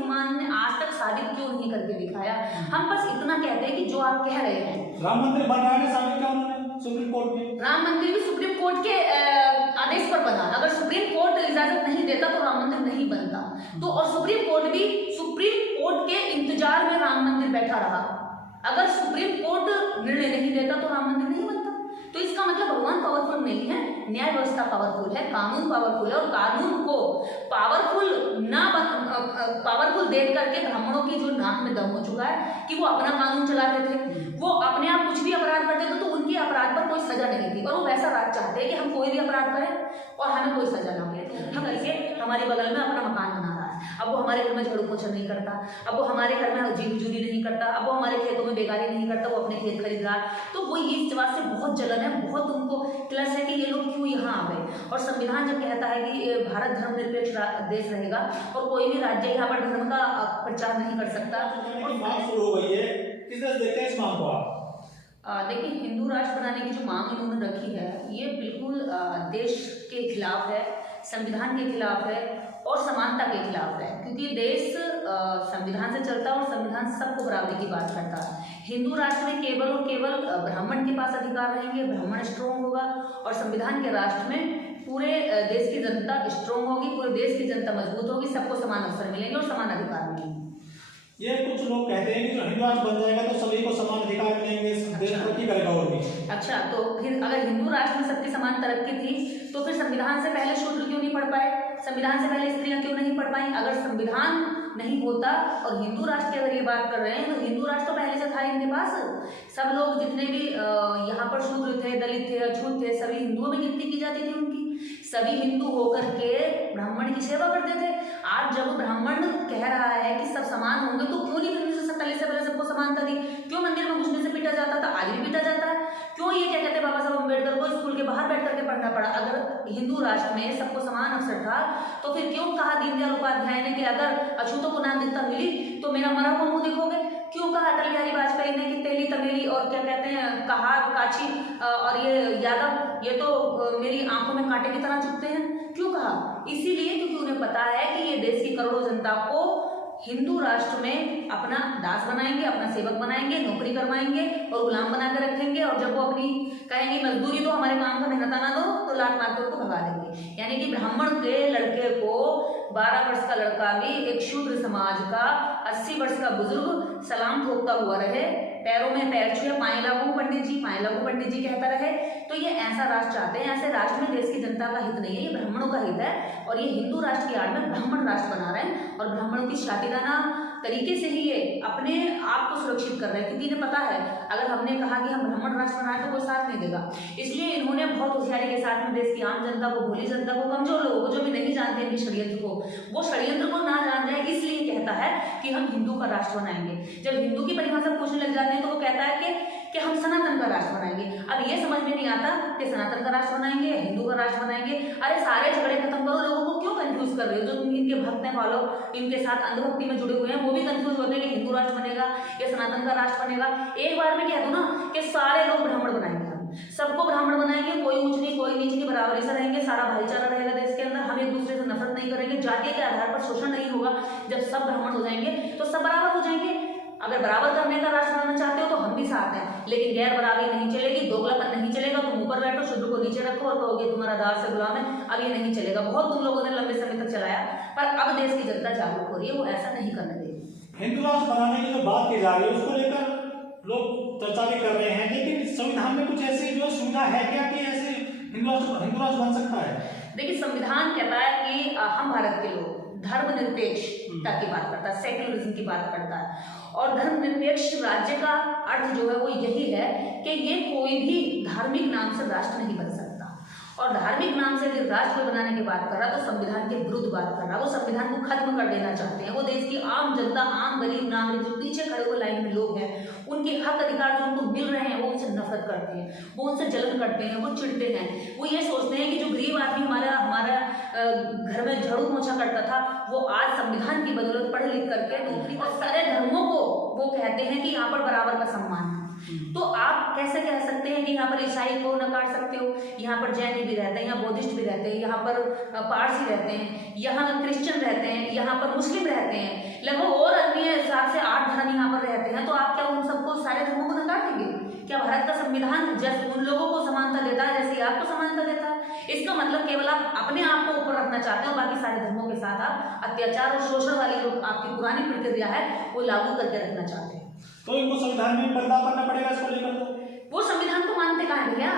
हनुमान ने आज तक साबित क्यों नहीं करके दिखाया? हम बस इतना कहते हैं कि जो आप कह रहे हैं राम मंदिर बन रहा है, साबित किया उन्होंने सुप्रीम कोर्ट में। राम मंदिर भी सुप्रीम कोर्ट के आदेश पर बना। अगर सुप्रीम कोर्ट इजाजत नहीं देता तो राम मंदिर नहीं बनता। तो और सुप्रीम कोर्ट भी सुप्रीम कोर्ट के इंतजार में राम मंदिर बैठा रहा। अगर सुप्रीम कोर्ट निर्णय नहीं देता तो राम मंदिर नहीं बनता। तो इसका मतलब भगवान पावरफुल नहीं है, न्याय व्यवस्था पावरफुल है, कानून पावरफुल है। और कानून को पावरफुल देख करके ब्राह्मणों की जो नाक में दम हो चुका है कि वो अपना कानून चलाते थे, वो अपने आप कुछ भी अपराध करते थे तो उनके अपराध पर कोई सजा नहीं थी। और वो वैसा राज चाहते हैं कि हम कोई भी अपराध करें और हमें कोई सजा ना मिले। हम ऐसे हमारे बगल में अपना मकान बना रहा है, अब वो हमारे घर में झाड़ू पोछा नहीं करता, अब वो हमारे घर में हजी हुजूरी नहीं करता, अब वो हमारे खेतों में बेगारी नहीं करता, वो अपने खेत खरीद रहा। तो वो इस बात से बहुत जलन है, बहुत उनको क्लस है कि ये लोग क्यों यहाँ आ गए। और संविधान जब कहता है कि भारत धर्मनिरपेक्ष देश रहेगा और कोई भी राज्य यहाँ पर धर्म का प्रचार नहीं कर सकता। मांग शुरू हो गई है, किस तरह देखते हैं इस मांग को आप? देखिए, हिंदू राष्ट्र बनाने की जो मांग इन्होंने रखी है ये बिल्कुल देश के खिलाफ है, संविधान के खिलाफ है और समानता के खिलाफ है। क्योंकि देश संविधान से चलता है और संविधान सबको बराबरी की बात करता है। हिंदू राष्ट्र में केवल और केवल ब्राह्मण के पास अधिकार रहेंगे, ब्राह्मण स्ट्रोंग होगा। और संविधान के राष्ट्र में पूरे देश की जनता स्ट्रोंग होगी, पूरे देश की जनता मजबूत होगी, सबको समान अवसर मिलेंगे और समान अधिकार मिलेंगे। ये कुछ लोग कहते हैं कि जो हिंदू राष्ट्र बन जाएगा तो सभी को समान अधिकार मिलेंगे, देश तरक्की करेगा और भी। अच्छा, तो फिर अगर हिंदू राष्ट्र में सबकी समान तरक्की थी तो फिर संविधान से पहले शूद्र क्यों नहीं पढ़ पाए? संविधान से पहले स्त्रियां क्यों नहीं पढ़ पाई? अगर संविधान नहीं होता और हिंदू राष्ट्र की अगर ये बात कर रहे हैं तो हिंदू राष्ट्र तो पहले से था इनके पास। सब लोग जितने भी यहाँ पर शूद्र थे, दलित थे, अछूत थे, सभी हिंदुओं में गिनती की जाती थी उनकी। सभी हिंदू होकर के ब्राह्मण की सेवा करते थे। आज जब ब्राह्मण कह रहा है कि सब समान होंगे तो क्यों नहीं 1947 से पहले सबको समानता दी? क्यों मंदिर में घुसने से पीटा जाता था, आज भी पीटा जाता है? क्यों ये क्या कहते हैं बाबा साहब अम्बेडकर को स्कूल के बाहर बैठ करके पढ़ना पड़ा? अगर हिंदू राष्ट्र में सबको समान अवसर था तो फिर क्यों कहा दीनदयाल उपाध्याय ने कि अगर अछूतों को नागरिकता मिली तो मेरा मरा हुआ मुंह देखोगे? क्यों कहा अटल बिहारी वाजपेयी ने कि तेली तमेली और क्या कहते हैं कहार काची और ये यादव ये तो मेरी आंखों में कांटे की तरह चुभते हैं? क्यों कहा? इसीलिए क्योंकि उन्हें पता है कि ये देश की करोड़ों जनता को हिंदू राष्ट्र में अपना दास बनाएंगे, अपना सेवक बनाएंगे, नौकरी करवाएंगे और गुलाम बना के रखेंगे। और जब वो अपनी कहेंगे मजदूरी दो, हमारे काम का मेहनत आना दो, तो लात मार के उनको भगा देंगे। यानी कि ब्राह्मण के लड़के को 12 वर्ष का लड़का भी एक शूद्र समाज का 80 वर्ष का बुजुर्ग सलाम ठोकता हुआ रहे, पैरों में पैर छुए, पाए लागू पंडित जी, पाए लागू पंडित जी कहता रहे। तो ये ऐसा राष्ट्र चाहते हैं। ऐसे राष्ट्र में देश की जनता का हित नहीं है, ये ब्राह्मणों का हित है। और ये हिंदू राष्ट्र की आड़ में ब्राह्मण राष्ट्र बना रहे हैं और ब्राह्मणों की शातिराना तरीके से ही ये अपने आप को सुरक्षित कर रहे हैं। क्योंकि इन्हें पता है अगर हमने कहा कि हम ब्राह्मण राष्ट्र बनाए तो कोई साथ नहीं देगा। इसलिए इन्होंने बहुत होशियारी के साथ में देश की आम जनता को, भोली जनता को, कमजोर लोगों को, जो भी नहीं जानते इनके षड्यंत्र को, वो षड्यंत्र को ना जान जाए इसलिए कहता है कि हम हिंदू का राष्ट्र बनाएंगे। जब हिंदू की परिभाषा पूछने लग जाते हैं तो वो कहता है कि हम सनातन का राष्ट्र बनाएंगे। अब ये समझ में नहीं आता कि सनातन का राष्ट्र बनाएंगे या हिंदू का राष्ट्र बनाएंगे। अरे सारे झगड़े खत्म करो, लोगों को क्यों कंफ्यूज कर रहे हो? जो इनके भक्त हैं, फॉलो इनके साथ अंधभक्ति में जुड़े हुए हैं, वो भी कंफ्यूज होते हैं कि हिंदू राष्ट्र बनेगा या सनातन का राष्ट्र बनेगा। एक बार में कह दो ना कि सारे लोग ब्राह्मण बनाएंगे, हम सबको ब्राह्मण बनाएंगे, कोई ऊंच नहीं कोई नीच नहीं, बराबरी से रहेंगे, सारा भाईचारा रहेगा देश के अंदर, हम एक दूसरे से नफरत नहीं करेंगे, जाति के आधार पर शोषण नहीं होगा। जब सब ब्राह्मण हो जाएंगे तो सब बराबर हो जाएंगे। अगर बराबर करने का राष्ट्र बनाना चाहते हो तो हम भी साथ हैं, लेकिन गैर बराबरी नहीं चलेगी, दोगलापन नहीं चलेगा। तुम ऊपर बैठो, शूद्र को नीचे रखो और कहोगे तुम्हारा दास से गुलाम है। अब ये नहीं चलेगा। बहुत तुम लोगों ने लंबे समय तक चलाया, पर अब देश की जनता जागरूक हो रही है, वो ऐसा नहीं करने देगी। हिंदू राष्ट्र बनाने की जो बात की जा रही है उसको लेकर लोग चर्चा भी कर रहे हैं, लेकिन संविधान में कुछ ऐसी जो सुविधा है क्या कि ऐसे हिंदू राष्ट्र बन सकता है? देखिए, संविधान कहता है कि हम भारत के लोग धर्मनिरपेक्षता की बात करता है, सेक्युलरिज्म की बात करता है। और धर्मनिरपेक्ष राज्य का अर्थ जो है वो यही है कि ये कोई भी धार्मिक नाम से राष्ट्र नहीं बन सकता। और धार्मिक नाम से यदि राष्ट्र बनाने की बात कर रहा तो संविधान के विरुद्ध बात कर रहा, वो संविधान को खत्म कर देना चाहते हैं। वो देश की आम जनता, आम गरीब नागरिक जो पीछे खड़े हुए लाइन में लोग हैं, उनके हक अधिकार जो उनको मिल रहे हैं वो उनसे नफरत करते हैं, वो उनसे जलन करते हैं, वो चिढ़ते हैं। वो ये सोचते हैं कि जो गरीब आदमी हमारा घर में झाड़ू पोछा करता था, वो आज संविधान की बदौलत पढ़ लिख करके दूसरी सारे धर्मों को वो कहते हैं कि यहाँ पर बराबर का सम्मान है। तो आप कैसे कह सकते हैं कि यहाँ पर ईसाई को नकार सकते हो? यहाँ पर जैनी भी रहते हैं, यहाँ बौद्धिस्ट भी रहते हैं, यहाँ पर पारसी रहते हैं, यहाँ क्रिश्चियन रहते हैं, यहाँ पर मुस्लिम रहते हैं, लगभग और अन्य 7 से 8 धर्म यहाँ पर रहते हैं। तो आप क्या उन सबको, सारे धर्मों को नकार देंगे? क्या भारत का संविधान जैसे उन लोगों को समानता देता है जैसे आपको समानता देता है? इसका मतलब केवल आप अपने आप को ऊपर रखना चाहते हो, बाकी सारे धर्मों के साथ आप अत्याचार और शोषण वाली जो आपकी पुरानी प्रक्रिया है वो लागू करके रखना चाहते हैं। तो इनको संविधान में बदलाव करना पड़ेगा इसको लेकर। तो वो संविधान को मानते कहाँ हैं भैया?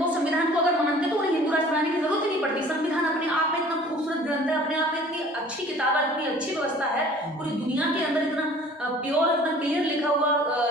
वो संविधान को अगर मानते तो उन्हें हिंदू राष्ट्र बनाने की जरूरत ही नहीं पड़ती। संविधान अपने आप में इतना खूबसूरत ग्रंथ है, अपने आप में इतनी अच्छी किताब है, इतनी अच्छी व्यवस्था है, पूरी दुनिया के अंदर इतना प्योर, इतना क्लियर लिखा हुआ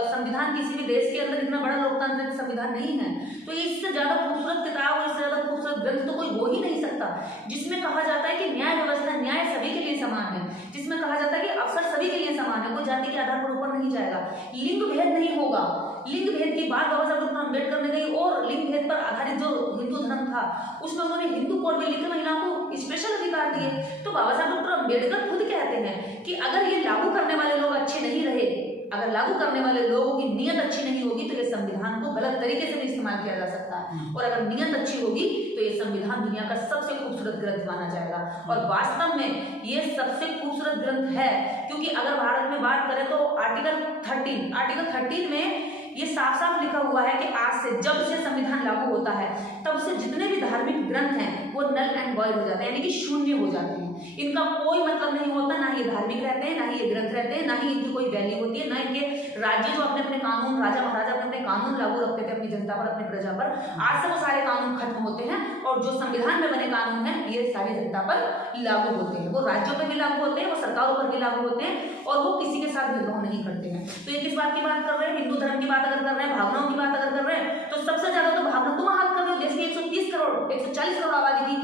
संविधान किसी भी देश के अंदर इतना बड़ा लोकतांत्रिक संविधान नहीं है। तो इससे ज्यादा खूबसूरत किताब और इससे ज्यादा खूबसूरत ग्रंथ तो कोई हो ही नहीं सकता, जिसमें कहा जाता है कि न्याय व्यवस्था, न्याय सभी के लिए समान है, जिसमें कहा जाता है कि अवसर सभी के लिए समान है, कोई जाति के आधार पर ऊपर नहीं जाएगा, लिंग भेद नहीं होगा। लिंग भेद की बात बाबा साहब डॉक्टर अम्बेडकर ने कही और लिंग भेद पर आधारित जो हिंदू धर्म था उसमें उन्होंने हिंदू कोड में लिखे महिलाओं को स्पेशल अधिकार दिए। तो बाबा साहब डॉक्टर अम्बेडकर खुद कहते हैं कि अगर ये लागू करने वाले लोग अच्छे नहीं रहे, अगर लागू करने वाले लोगों की नीयत अच्छी नहीं होगी तो ये संविधान को गलत तरीके से भी इस्तेमाल किया जा सकता है, और अगर नीयत अच्छी होगी तो ये संविधान दुनिया का सबसे खूबसूरत ग्रंथ माना जाएगा। और वास्तव में ये सबसे खूबसूरत ग्रंथ है, क्योंकि अगर भारत में बात करें तो आर्टिकल 13 में ये साफ साफ लिखा हुआ है कि आज से, जब से संविधान लागू होता है तब से जितने भी धार्मिक ग्रंथ हैं वो नल एंड वॉइड हो जाते हैं, यानी कि शून्य हो जाते हैं। इनका कोई मतलब नहीं होता, ना ये धार्मिक रहते हैं, ना ही ये ग्रंथ रहते हैं, ना ही इनकी कोई वैल्यू होती है, ना इनके राज्य जो अपने अपने कानून, राजा महाराजा अपने कानून लागू रखते थे अपनी जनता पर, अपनी प्रजा पर, आज से वो सारे कानून खत्म होते हैं और जो संविधान में बने कानून हैं ये सारी जनता पर लागू होते हैं। वो राज्यों पर भी लागू होते हैं, वो सरकारों पर भी लागू होते हैं, और वो किसी के साथ भेदभाव नहीं करते हैं। तो ये किस बात की बात कर रहे हैं? हिंदू धर्म की बात अगर कर रहे हैं, भावनाओं की बात अगर कर रहे हैं, तो सबसे ज्यादा तो भावना तुम हाथ कर रहे हो। देश की 130 करोड़ 140 करोड़ आबादी की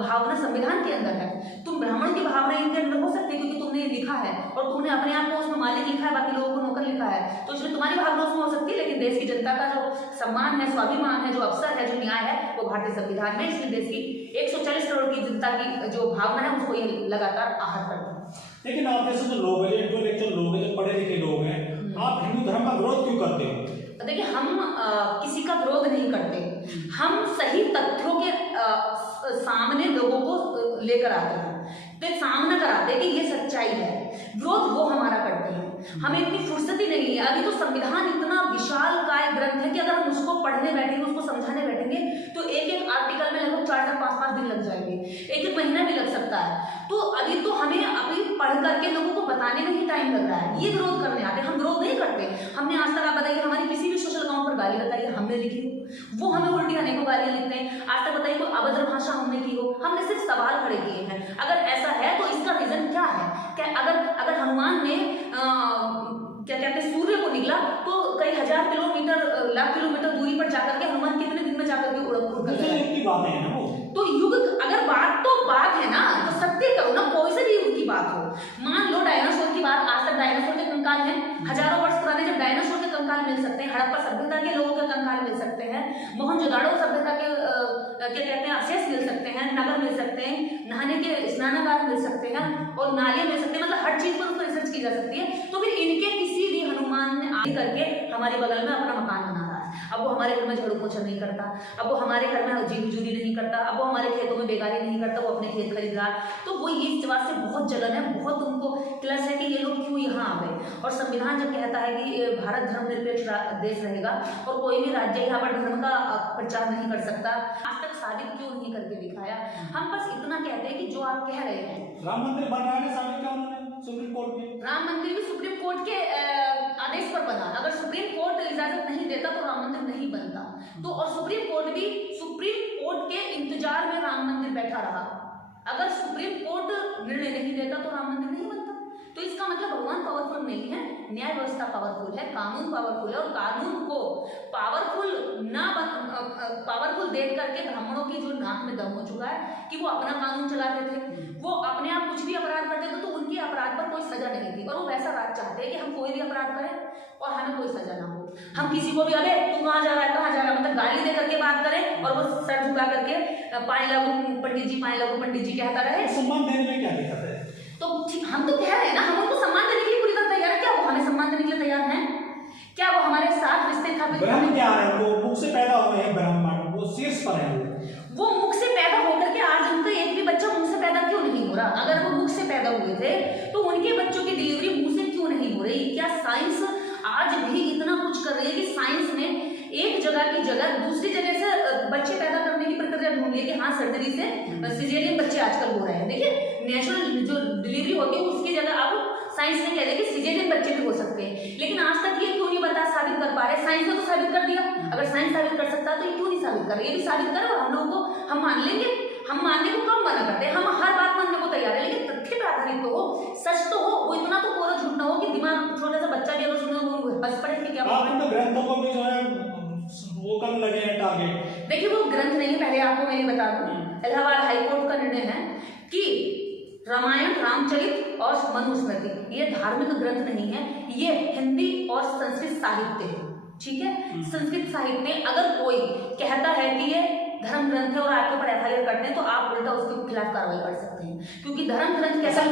भावना संविधान के अंदर है। तुम ब्राह्मण की भावना इनके अंदर हो सकती है क्योंकि तुमने लिखा है और तुमने अपने आप को उसमें मालिक लिखा है, बाकी लोगों को नौकर लिखा है, तो इसमें तुम्हारी भावना उसमें हो सकती है। लेकिन देश की जनता का जो सम्मान है, स्वाभिमान है, जो अवसर है, जो न्याय है, वो भारतीय संविधान में, इसलिए देश की 140 करोड़ की जनता की जो भावना है उसको ये लगातार आहत करता है। लेकिन आप जैसे जो लोग हैं, इंटेलेक्चुअल लोग हैं, जो पढ़े लिखे लोग हैं, आप हिंदू धर्म का विरोध क्यों करते हो? देखिए, हम किसी का विरोध नहीं करते, हम सही तथ्यों के सामने लोगों को लेकर आते हैं, तो सामना कराते हैं कि ये सच्चाई है। विरोध वो हमारा करते हैं, हमें इतनी फुर्सत ही नहीं है। अभी तो संविधान इतना विशाल काय ग्रंथ है कि अगर हम उसको पढ़ने बैठेंगे, उसको समझाने बैठेंगे तो एक एक आर्टिकल में लगभग 4-4, 5-5 दिन लग जाएंगे, एक एक महीना भी लग सकता है। तो अभी तो हमें अभी पढ़ करके लोगों को बताने में ही टाइम लग रहा है। ये विरोध करने आते हैं, हम विरोध नहीं करते। हमने आज तक, आप बताइए, हमारी किसी भी सोशल अकाउंट पर गाली बताइए हमने लिखी हो, वो हमें उल्टी अनेकों गालियां लिखते हैं। आज तक बताइए कोई अभद्र भाषा हमने की हो, हमने सिर्फ सवाल खड़े किए हैं। अगर ऐसा है तो इसका रीजन क्या है? क्या अगर हनुमान ने क्या कहते हैं सूर्य को निकला तो कई हजार किलोमीटर, लाख किलोमीटर दूरी पर जाकर के हनुमान कितने दिन में जाकर के उड़ कर बात है ना वो। तो युग, अगर बात तो बात है ना, तो सत्य करो ना, कोई से भी युग की बात हो। मान लो डायनासोर की बात, आज तक डायनासोर के कंकाल हैं, हजारों वर्ष पुराने जब डायनासोर के कंकाल मिल सकते हैं, हड़प्पा सभ्यता के लोगों के कंकाल मिल सकते हैं, मोहनजोदाड़ो सभ्यता के क्या कहते हैं अवशेष मिल सकते हैं, नगर मिल सकते हैं, नहाने के स्नानागार मिल सकते हैं और नाले मिल सकते हैं, मतलब हर चीज पर रिसर्च की जा सकती है। तो फिर इनके किसी भी हनुमान ने आगे करके हमारे बगल में अपना मकान बना रहा है, अब वो हमारे घर में झाड़ू पोछा नहीं करता, अब वो हमारे घर में जी मजूरी नहीं करता, अब वो हमारे खेतों में बेगारी नहीं करता, वो अपने खेत खरीद रहा। तो वो ये इस बात से बहुत जलन है, बहुत उनको क्लस है कि ये लोग क्यों यहाँ आ गए। और संविधान जब कहता है कि भारत धर्मनिरपेक्ष देश रहेगा और कोई भी राज्य यहाँ पर धर्म का प्रचार नहीं कर सकता, आज तक साबित क्यों नहीं करके दिखाया? हम बस इतना कहते हैं कि जो आप कह रहे हैं, राम मंदिर बन रहा है, साबित क्या उन्होंने सुप्रीम कोर्ट में? राम मंदिर भी सुप्रीम कोर्ट के आदेश पर बना। अगर सुप्रीम कोर्ट इजाजत नहीं देता तो राम मंदिर नहीं बनता। तो और सुप्रीम कोर्ट भी सुप्रीम कोर्ट के इंतजार में राम मंदिर बैठा रहा। अगर सुप्रीम कोर्ट निर्णय नहीं देता तो राम मंदिर नहीं बनता। तो इसका मतलब भगवान पावरफुल नहीं है, न्याय व्यवस्था पावरफुल है, कानून पावरफुल है। और कानून को पावरफुल देख करके ब्राह्मणों की जो नाक में दम हो चुका है कि वो अपना कानून चलाते थे, वो अपने आप कुछ भी अपराध करते थे तो उनके अपराध पर कोई सजा नहीं थी। और वो वैसा राज चाहते हैं कि हम कोई भी अपराध करें और हमें कोई सजा ना हो। हम किसी को भी अबे तू कहाँ जा रहा है, कहाँ जा रहा है, मतलब गाली दे करके बात करें और वो सर झुका करके पाए लागू पंडित जी कहता रहे। सम्मान देने में क्या दिक्कत है? तो हम तो कह रहे हैं ना, हम उनको सम्मान देने के लिए पूरी तरह तैयार है। क्या वो हमें सम्मान देने के लिए तैयार हैं? क्या क्या वो हमारे साथ रिश्ते स्थापित ब्रह्म क्या है? वो मुख से पैदा हुए हैं ब्रह्म, वो शीर्ष पर है वो मुख से पैदा होकर के आज उनका एक भी बच्चा मुंह से पैदा क्यों नहीं हो रहा? अगर वो मुख से पैदा हुए थे तो उनके बच्चों की डिलीवरी मुंह से क्यों नहीं हो रही? क्या साइंस आज भी इतना कुछ कर रही है कि साइंस ने एक जगह की जगह दूसरी जगह से बच्चे पैदा करने की प्रक्रिया ढूंढ ली है कि हाँ सर्जरी से सिजेरियन बच्चे आजकल हो रहे हैं। देखिए नेचुरल जो डिलीवरी होती है उसकी जगह अब साइंस ने कह दिया कि सिजेरियन बच्चे भी हो सकते हैं, लेकिन आज तक ये क्यों नहीं बता साबित कर पा रहे? साइंस ने तो साबित कर दिया, अगर साइंस साबित कर सकता तो ये क्यों नहीं साबित कर रहे? ये भी साबित करो, हम लोगों को हम मान लेंगे। हम मानने को कम मना करते हैं, हम हर बात मानने को तैयार है, लेकिन तथ्य पे आधारित तो हो, सच तो हो, वो इतना तो कोरा झूठ ना हो कि दिमाग छोटा सा बच्चा भी अगर सुने वो बस पड़े कि क्या आप तो ग्रंथों को भी जो है वो करने लगे हैं टारगेट। देखिए वो ग्रंथ नहीं, पहले आपको मैं बता दूं, इलाहाबाद हाईकोर्ट का निर्णय है कि रामायण, रामचरित और मनुस्मृति ये धार्मिक ग्रंथ नहीं है, ये हिंदी और संस्कृत साहित्य है। ठीक है, संस्कृत साहित्य अगर कोई कहता है कि ये धर्म ग्रंथ है और आपके ऊपर एफआईआर करते हैं तो आप उल्टा उसके खिलाफ कार्रवाई कर सकते हैं, क्योंकि धर्म ग्रंथ कैसा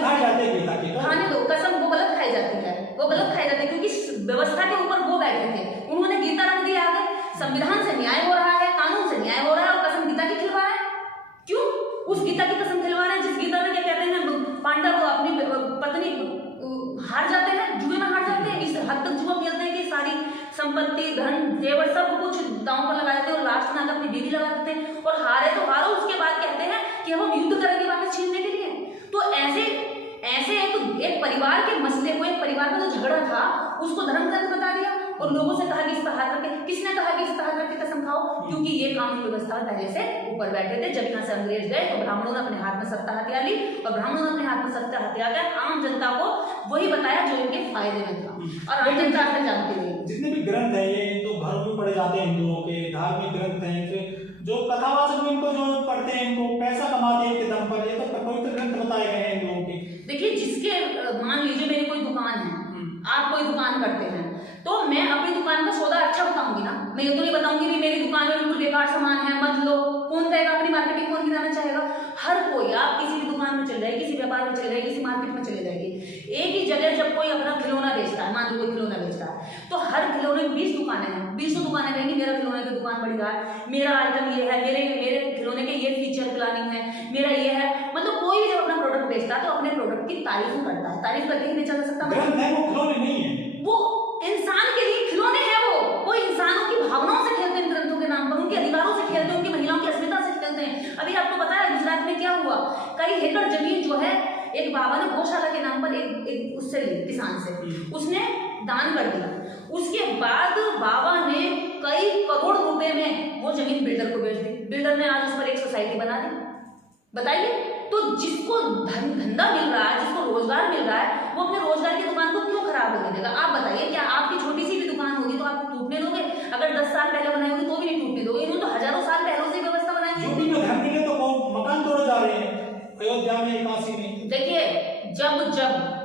खाने दो कसम, वो गलत खाई जाती है, वो गलत खाई जाती है, क्योंकि व्यवस्था के ऊपर वो बैठे थे, उन्होंने गीता रख दिया आगे, संविधान से न्याय हो रहा है, कानून से न्याय हो रहा है और कसम गीता की खिलवा रहे हैं। क्यों उस गीता की कसम खिलवा रहे हैं जिस गीता में क्या कहते हैं पांडव अपनी पत्नी हार जाते हैं, जुए में हार जाते हैं, इस हद तक जुआ खेलते हैं कि सारी संपत्ति धन जेवर सब कुछ दांव पर लगा देते हैं और लास्ट में आकर अपनी बीवी लगा देते हैं और हारे तो हारो, उसके बाद कहते हैं कि हम युद्ध करेंगे वापस छीनने के लिए। तो ऐसे एक परिवार के मसले को, एक परिवार का जो झगड़ा था उसको धर्म ग्रंथ बता दिया और लोगों से कहा कि इस पर हाथ रख के, किसने कहा कि इस पर हाथ रख के कसम खाओ? क्योंकि ये कानून व्यवस्था पहले से ऊपर बैठे थे। जब यहाँ से अंग्रेज गए तो ब्राह्मणों ने अपने हाथ में सत्ता हथियार ली और ब्राह्मणों ने अपने हाथ में सत्ता हथियार कर आम जनता को वही बताया जो इनके फायदे में था और आम जनता से जानती रही। जितने भी ग्रंथ है ये तो घरों में पढ़े जाते हैं हिंदुओं के, धार्मिक ग्रंथ हैं, जो कथावाचक इनको जो पढ़ते हैं इनको पैसा कमाते हैं इनके दम पर, ये तो पवित्र ग्रंथ बताए गए हैं हिंदुओं के। देखिए जिसके मान लीजिए मेरी कोई दुकान है, आप कोई दुकान करते हैं तो मैं अपनी दुकान का सौदा अच्छा बताऊंगी ना, मैं ये तो नहीं बताऊंगी कि मेरी दुकान में बिल्कुल बेकार सामान है मत लो। कौन कहेगा? अपनी मार्केटिंग कौन गिराना चाहेगा? हर कोई, आप किसी भी दुकान में चल जाए, किसी व्यापार में चले जाए, किसी मार्केट में चले जाएगी, एक ही जगह जब कोई अपना खिलौना बेचता है, मान लो कोई खिलौना बेच रहा है तो हर खिलौने में 20 दुकानें हैं, 20 दुकानें कहेंगी मेरा खिलौने की दुकान बड़ी है, मेरा आइटम ये है, मेरे खिलौने के ये फीचर प्लानिंग है, मेरा ये है। मतलब कोई जब अपना प्रोडक्ट बेचता है तो अपने प्रोडक्ट की तारीफ करता है, तारीफ करके ही बेचा जा सकता है। वो खिलौने नहीं है, वो इंसान के लिए खिलौने हैं, वो इंसानों की भावनाओं से खेलते हैं, ग्रंथों के नाम पर उनके अधिकारों से खेलते हैं, उनकी महिलाओं की अस्मिता से खेलते हैं। अभी आपको पता है गुजरात में क्या हुआ, कई एकड़ जमीन जो है एक बाबा ने गौशाला के नाम पर एक उससे ली, किसान से, उसने दान कर दिया। उसके बाद बाबा ने कई करोड़ रुपए में वो जमीन बिल्डर को बेच दी, बिल्डर ने आज उस पर एक सोसाइटी बना दी। बताइए, तो जिसको धंधा मिल रहा है, जिसको रोजगार मिल रहा है, वो अपने रोजगार की दुकान को क्यों खराब होने देगा? आप बताइए, क्या आपकी छोटी सी भी दुकान होगी तो आप टूटने दोगे? अगर 10 साल पहले बनाई होगी तो भी नहीं टूटने दोगे, इन्होंने तो हजारों साल पहले से व्यवस्था बनाई है। यूपी में घर मिले तो मकान तोड़े जा रहे हैं, अयोध्या में, काशी में। देखिए जब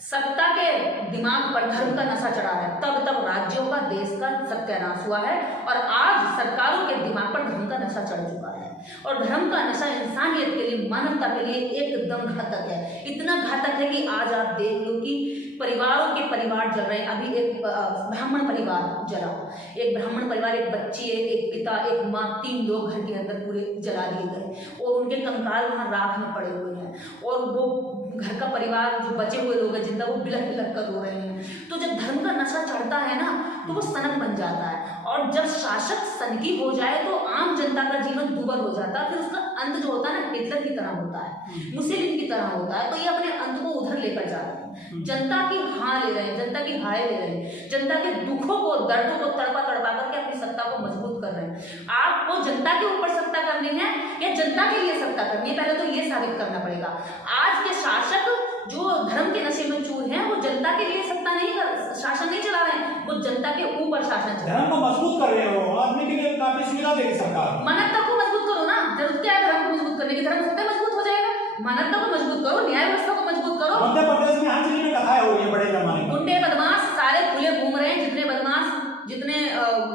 सत्ता के दिमाग पर धर्म का नशा चढ़ा है तब राज्यों का, देश का सत्यानाश हुआ है और आज सरकारों के दिमाग पर धर्म का नशा चढ़ चुका है और धर्म का नशा इंसानियत के लिए, मानवता के लिए एकदम घातक है। इतना घातक है कि आज आप देख लो कि परिवारों के परिवार जल रहे हैं। अभी एक ब्राह्मण परिवार जला, एक ब्राह्मण परिवार, एक बच्ची, एक पिता, एक माँ, 3 लोग घर के अंदर पूरे जला दिए गए और उनके कंकाल वहाँ राख में पड़े हुए हैं और वो घर का परिवार जो बचे हुए लोग हैं जिंदा, वो बिलख बिलख कर रो रहे हैं। तो जब धर्म का नशा चढ़ता है ना तो वो सनक बन जाता है और जब शासक सनकी हो जाए तो आम जनता का जीवन दुर्भर हो जाता है। फिर उसका अंत जो होता है ना हिटलर की तरह होता है, मुसलिन की तरह होता है। तो ये अपने अंत को उधर लेकर जा रहे हैं, जनता की हाँ ले रहे हैं, जनता की हाय ले रहे हैं, जनता के दुखों को, दर्दों को तड़पा करके अपनी सत्ता को मजबूत कर रहे हैं। आपको जनता के ऊपर सत्ता करनी है या जनता के लिए सत्ता करनी है, पहले तो ये साबित करना पड़ेगा। आज के शासक जो धर्म के नशे में चूर हैं वो जनता के लिए शासन नहीं चला रहे हैं, वो जनता के ऊपर शासन चला रहे हैं। धर्म को मजबूत कर रहे हो, आदमी के लिए काफी सुविधा देगी सरकार। मानवता को मजबूत करो ना, जरूरत क्या है धर्म को मजबूत करने की? धर्म सबसे मजबूत हो जाएगा। मानवता को मजबूत करो, न्याय व्यवस्था को मजबूत करो। मध्य प्रदेश में हर चीज में कथाएं हो रही है बड़े पैमाने पर। गुंडे बदमाश सारे खुले घूम रहे हैं, जितने बदमाश, जितने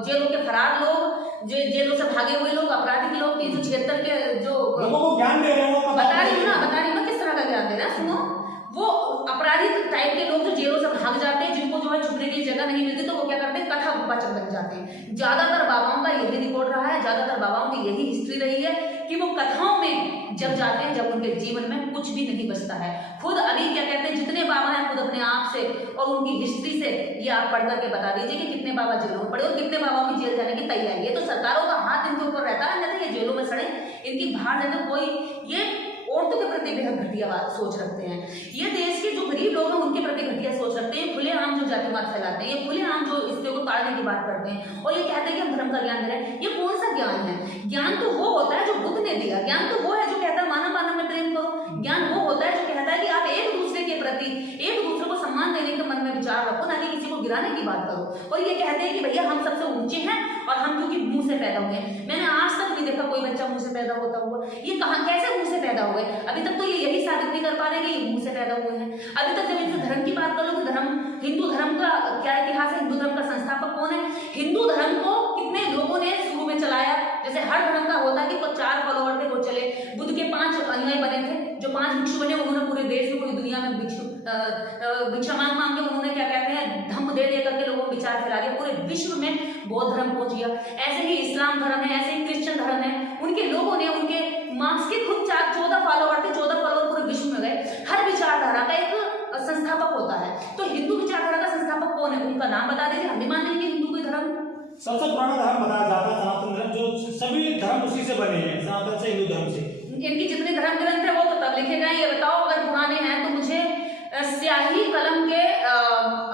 जेलों के फरार लोग, जेलों से भागे हुए लोग, अपराधी लोग, 376 के जो लोगों को ज्ञान दे रहे हो, बता रही हूँ ना किस तरह का ज्ञान दे रहा है। सुनो, वो अपराधी टाइप के लोग जो जेलों से भाग जाते हैं, जिनको जो है छुपने की जगह नहीं मिलती तो वो क्या करते हैं, कथा वाचक बन जाते हैं। ज्यादातर बाबाओं का यही रिकॉर्ड रहा है, ज्यादातर बाबाओं की यही हिस्ट्री रही है कि वो कथाओं में जब जाते हैं, जब उनके जीवन में कुछ भी नहीं बचता है। खुद अभी क्या कहते हैं, जितने बाबा हैं खुद अपने आप से और उनकी हिस्ट्री से ये आप पढ़ करके बता दीजिए कि कितने बाबा जेलों में पड़े और कितने बाबाओं की जेल जाने की तैयारी है। तो सरकारों का हाथ इनके ऊपर रहता है, नहीं तो ये जेलों में सड़े, इनकी बाहर जाकर कोई ये औरतों के प्रति बेहद घटिया सोच रखते हैं। ये देश के जो गरीब लोग हैं उनके प्रति घटिया सोच रखते हैं। खुलेआम जो जातिवाद फैलाते हैं, ये खुलेआम जो इसको ताड़ने की बात करते हैं और ये कहते हैं कि हम धर्म का ज्ञान दे रहे हैं। ये कौन सा ज्ञान है? ज्ञान तो वो होता है जो बुद्ध ने दिया। ज्ञान तो वो है जो कहता है मानव मानव में प्रेम करो। ज्ञान वो होता है जो कहता है कि आप एक दूसरे के प्रति, एक दूसरे को सम्मान देने के मन में विचार रखो, ना कि किसी को गिराने की बात करो। और ये कहते हैं कि भैया हम सबसे ऊंचे हैं और हम क्योंकि मुंह से पैदा हुए हैं। मैंने आज तक नहीं देखा कोई बच्चा मुंह से पैदा होता हुआ। ये कहां कैसे मुंह से पैदा हुए? अभी तक तो ये यही साबित नहीं कर पा रहे कि ये मुंह से पैदा हुए हैं। अभी तक जब इनसे धर्म की बात करो तो धर्म, हिंदू धर्म का क्या इतिहास है? हिंदू धर्म का संस्थापक कौन है? हिंदू धर्म को कितने लोगों ने शुरू में चलाया? जैसे हर धर्म का होता है कि कुछ 4 फॉलोअर थे वो चले। बुद्ध के 5 अनुयायी बने थे, जो 5 भिक्षु बने, उन्होंने पूरे देश में, पूरी दुनिया में भिक्षा मांग मांग के उन्होंने क्या कहते हैं, धम्म दे दे करके लोगों को विचार फैला दिया। पूरे विश्व में बौद्ध धर्म पहुंच गया। ऐसे ही इस्लाम धर्म है, ऐसे ही क्रिश्चियन धर्म है। उनके लोगों ने, उनके मार्क्स के खुद 14 फॉलोअर थे, 14 फॉलोअर पूरे विश्व में गए। हर विचारधारा का एक संस्थापक होता है। तो हिंदू विचारधारा का संस्थापक कौन है? उनका नाम बता दीजिए, हम भी मान लेंगे हिंदू कोई धर्म। सबसे पुराना धर्म बताया जाता है सनातन धर्म, जो सभी धर्म उसी से बने हैं, सनातन से, हिंदू धर्म से। इनकी जितने धर्म ग्रंथ है वो तो तब लिखे गए। ये बताओ अगर पुराने हैं तो मुझे स्याही कलम के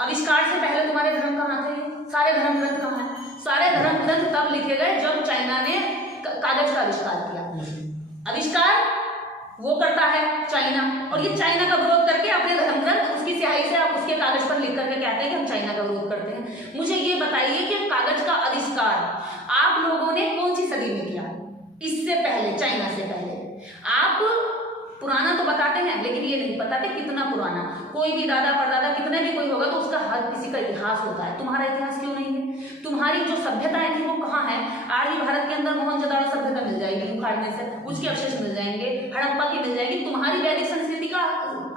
आविष्कार से पहले तुम्हारे धर्म कहाँ थे? सारे धर्म ग्रंथ कहाँ हैं? सारे धर्म ग्रंथ तब लिखे गए जब चाइना ने कागज का आविष्कार किया। आविष्कार वो करता है चाइना, और ये चाइना का विरोध करके अपने धर्म ग्रंथ उसकी स्याही से आप उसके कागज पर लिख करके कहते हैं कि हम चाइना का विरोध करते हैं। मुझे ये बताइए कि कागज का आविष्कार आप लोगों ने कौन सी सदी में किया? इससे पहले, चाइना से पहले। आप पुराना तो बताते हैं लेकिन ये नहीं बताते कितना पुराना। कोई भी दादा परदादा कितने भी कोई होगा तो उसका हर किसी का इतिहास होता है। तुम्हारा इतिहास क्यों नहीं है? तुम्हारी जो सभ्यताएं थी वो कहाँ है? आज भी भारत के अंदर मोहनजोदड़ो सभ्यता मिल जाएगी उखाड़ने से, उसके अवशेष मिल जाएंगे, हड़प्पा की मिल जाएगी। तुम्हारी वैदिक संस्कृति का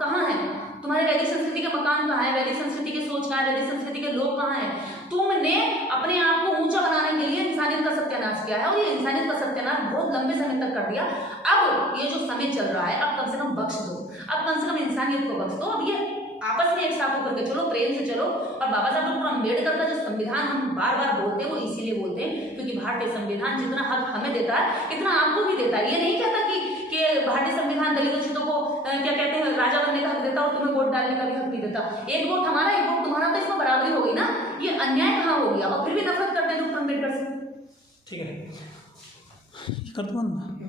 कहाँ है? तुम्हारे वैदिक संस्कृति के मकान कहाँ है? वैदिक संस्कृति की सोच कहाँ है? वैदिक संस्कृति के लोग कहाँ हैं? तुमने अपने आप को ऊंचा बनाने के लिए इंसानियत का सत्यानाश किया है और ये इंसानियत का सत्यानाश बहुत लंबे समय तक कर दिया। अब ये जो समय चल रहा है, अब कम से कम बख्श दो, अब कम से कम इंसानियत को बख्श दो। अब ये आपस में एक साथ होकर के चलो, प्रेम से चलो। और बाबा साहब डॉक्टर अम्बेडकर का जो संविधान हम बार बार बोलते हैं वो इसीलिए बोलते हैं क्योंकि भारतीय संविधान जितना हक हमें देता है इतना आपको भी देता है। ये नहीं कहता कि भारतीय संविधान दलित दलितों को क्या कहते हैं, राजा बनने का हक देता और तुम्हें वोट डालने का भी हक नहीं देता। एक वोट हमारा, एक वोट तुम्हारा, तो इसमें बराबरी हो गई ना। ये अन्याय कहाँ हो गया? और फिर भी नफरत करते हैं डॉक्टर अम्बेडकर से। ठीक है, कर दो ना।